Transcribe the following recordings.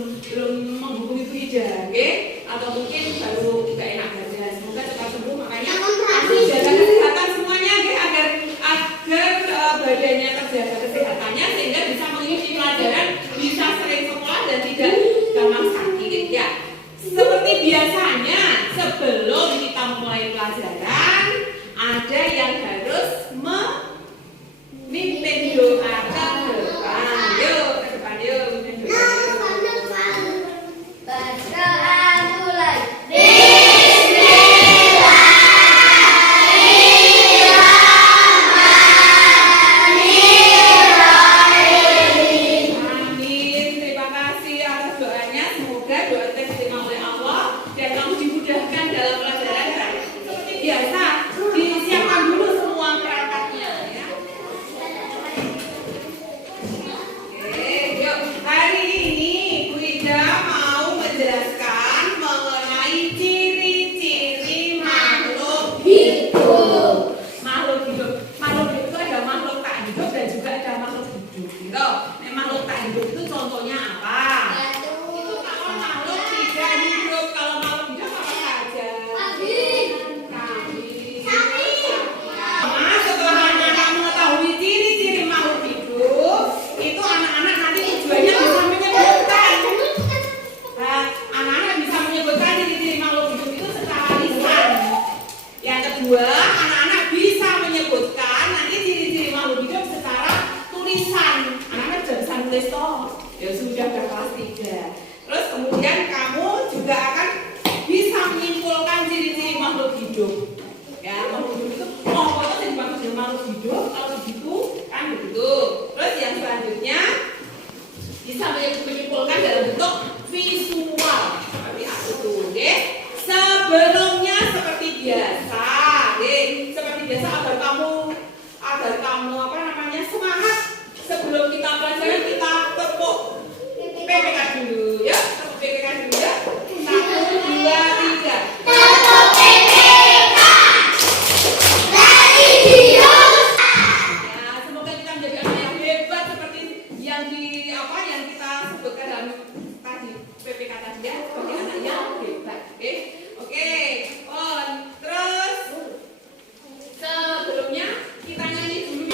belum menghubungi Bu Ida, oke? Atau mungkin baru nggak enak badan. Semoga cepat sembuh. Makanya harus jaga kesehatan semuanya, oke? Agar badannya terjaga kesehatannya sehingga bisa mengikuti pelajaran, bisa sering sekolah dan tidak gampang sakit, ya. Seperti biasanya sebelum kita mulai pelajaran ada yang harus memimpin doa ke depan. Yuk ke depan yuk, mimpin doa. Bacaan mulai. Anak-anak bisa menyebutkan nanti ciri-ciri makhluk hidup secara tulisan. Anak-anak sudah bisa nulis toh. Ya sudah kelas 3. Terus kemudian kamu juga akan bisa menyimpulkan ciri-ciri makhluk hidup. Ya, makhluk hidup itu apa sih yang dimaksud dengan makhluk hidup? Kalau begitu kan begitu. Terus yang selanjutnya bisa menyimpulkan dalam bentuk visual. Seperti apa itu, oke? Sebelumnya seperti biasa, seperti biasa agar kamu semangat sebelum kita pelajaran kita tepuk PPK dulu ya, tepuk PPK dulu ya. 1, 2, 3. Tepuk PPK dari Dios. Ya, semoga kita menjadi anak yang hebat seperti yang kita sebutkan dalam tadi PPK tadi ya, sebagai anak yang hebat. Oke. Terus sebelumnya kita nyanyi dulu.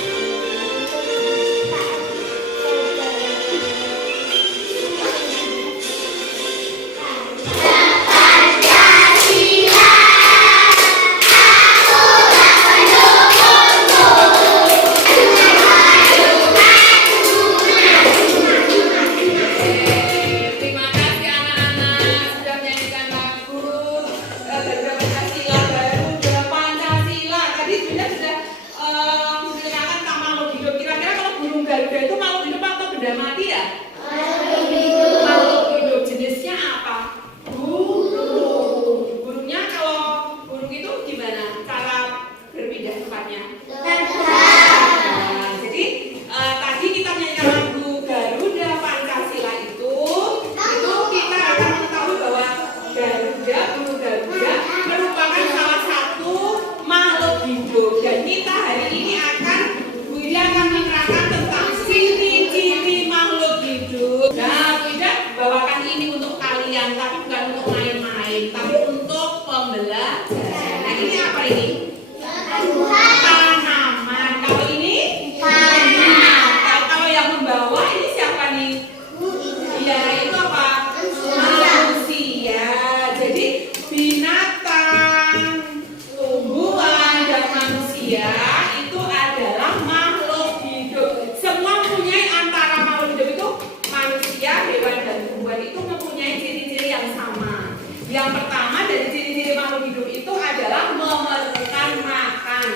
Yang pertama dari ciri-ciri makhluk hidup itu adalah memerlukan makan.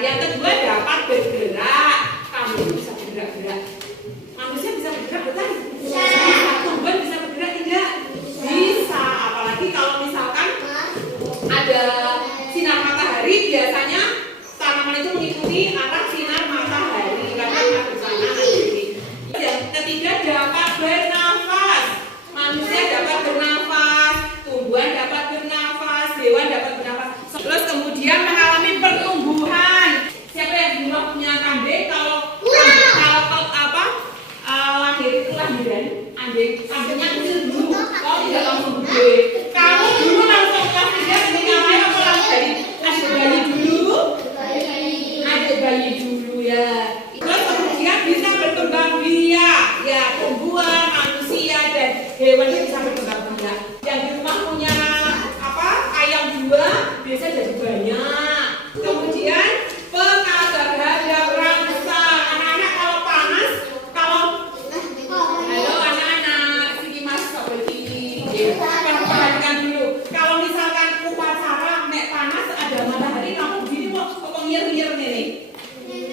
Yang kedua dapat bergerak. Kamu bisa bergerak-gerak. Manusia bisa bergerak, betul? Bisa. Tumbuhan bisa bergerak tidak? Bisa. Apalagi kalau misalkan ada sinar matahari, biasanya tanaman itu mengikuti arah sinar matahari. Karena ada sana, ada sini. Yang ketiga dapat bernafas. Manusia dapat bernafas. Tumbuhan dapat bernafas, hewan dapat bernafas. Terus kemudian mengalami pertumbuhan. Siapa yang di rumah punya kambing? Kalau lahir itu lahiran, kambingnya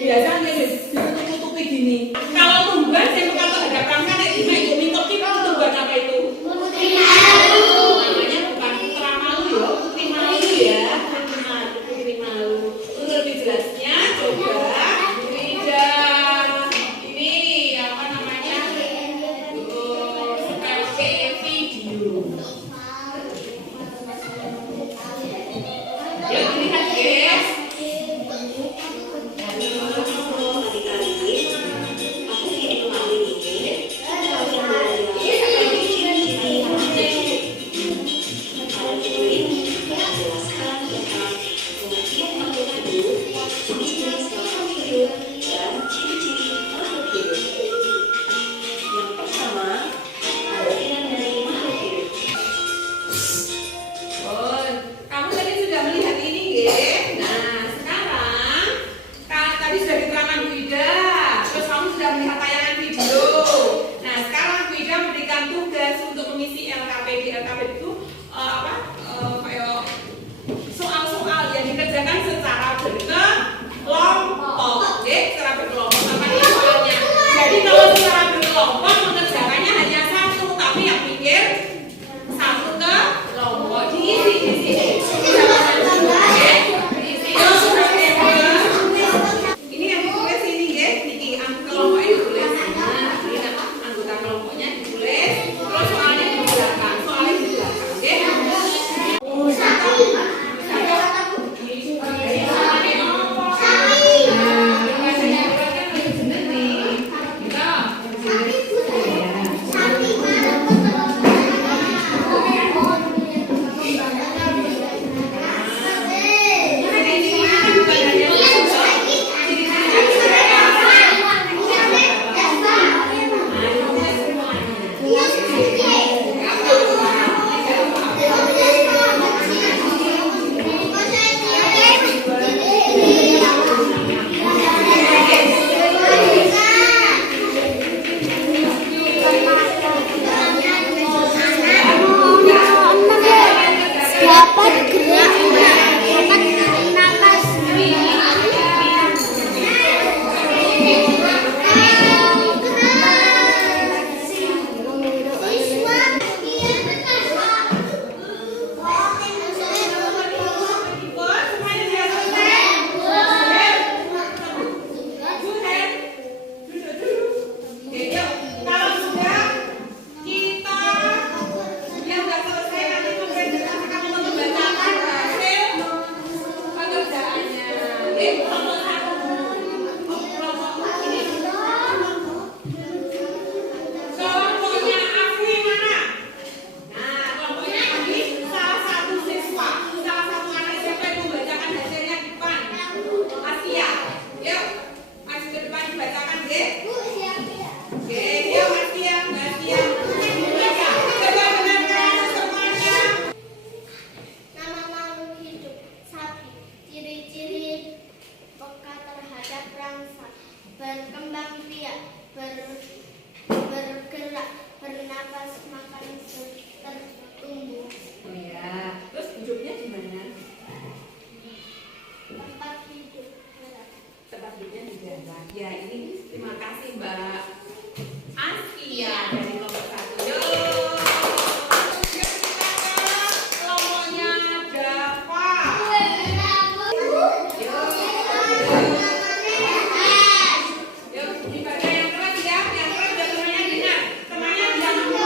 biasanya ditutup-tutupi gini. Kalau tumbuhan yang bukan terhadap rangka kayak gini, itu mingkop kita tumbuhan apa itu? Putri malu. Namanya bukan putra malu ya, putri malu ya, putri malu. Untuk lebih jelasnya coba Wida ini apa namanya? Seperti video. Ya lihat guys. Oh, kamu tadi sudah melihat ini, nggih? Nah, sekarang tadi sudah diterangkan Bu Ida. Terus kamu sudah melihat tayangan video. Nah, sekarang Bu Ida memberikan tugas untuk mengisi LKPD. LKPD itu kayak soal-soal yang dikerjakan secara berkelompok. Oke, secara berkelompok sama ini soalnya. Jadi kalau secara berkelompok mengerjakannya hanya satu, tapi yang pikir satu ke kelompok diisi. Ini yang ditulis ini guys, niki kelompoknya ditulis. Nah, ini anggota kelompoknya ditulis. Terus soalnya di belakang, Ya ini terima kasih Mbak Askia dari kelompok 1. Yuk kita ke kelompoknya Dava. Yuk dibaca yang keras ya, yang keras dan temannya dengar. Temannya bilang dulu.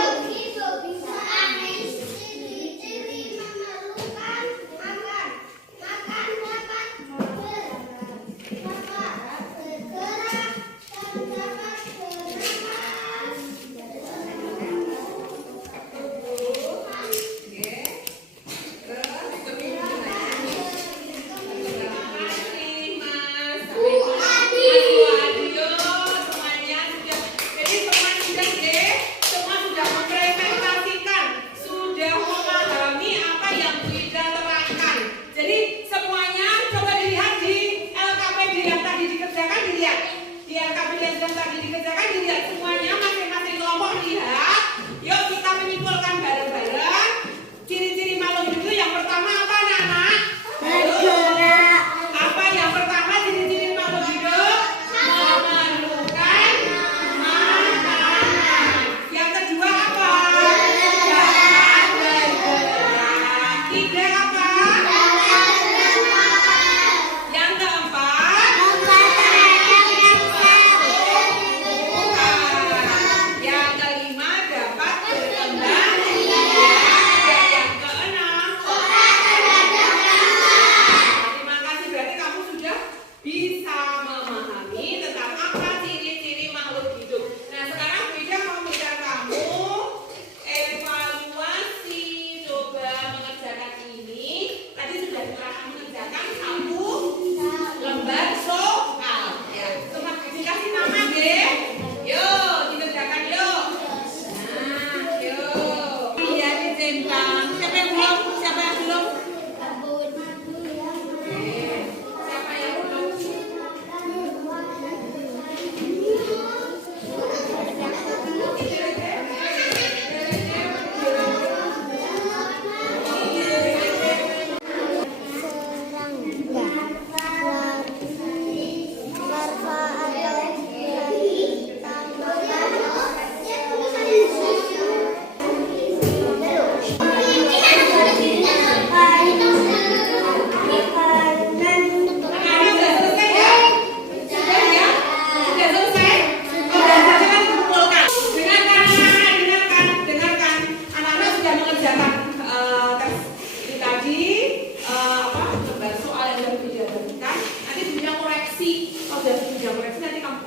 sudah sudah koreksi nanti kamu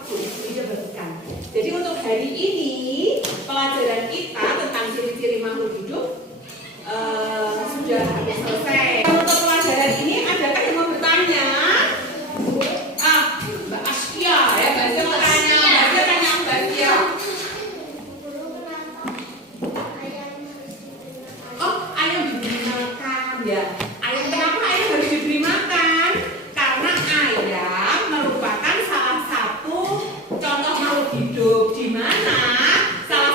bisa bersihkan. Jadi untuk hari ini pelajaran kita tentang ciri-ciri makhluk hidup sudah habis selesai. Untuk pelajaran ini adakah yang mau bertanya? Mbak Askia ya, Mbak Askia mau tanya. Mbak Askia tanya Mbak Askia. Oh, ayam diberi makan ya. Ayam, kenapa ayam harus diberi makan? Karena ayam merupakan salah satu contoh makhluk hidup di mana salah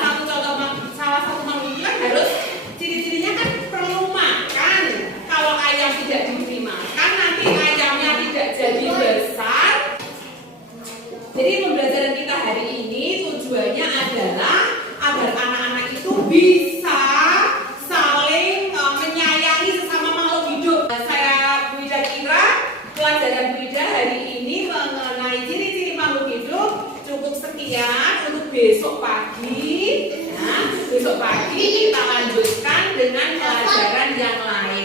satu makhluk hidup kan harus ciri-cirinya kan perlu makan. Kalau ayam tidak diberi makan, nanti ayamnya tidak jadi besar. Jadi pembelajaran kita hari ini tujuannya adalah agar anak-anak itu bisa saling menyayangi sesama makhluk hidup. Saya Bu Ida kira pelajaran Bu Ida hari ini mengenai ciri-ciri makhluk hidup cukup sekian untuk besok pagi. Nah, besok pagi kita lanjutkan dengan pelajaran yang lain.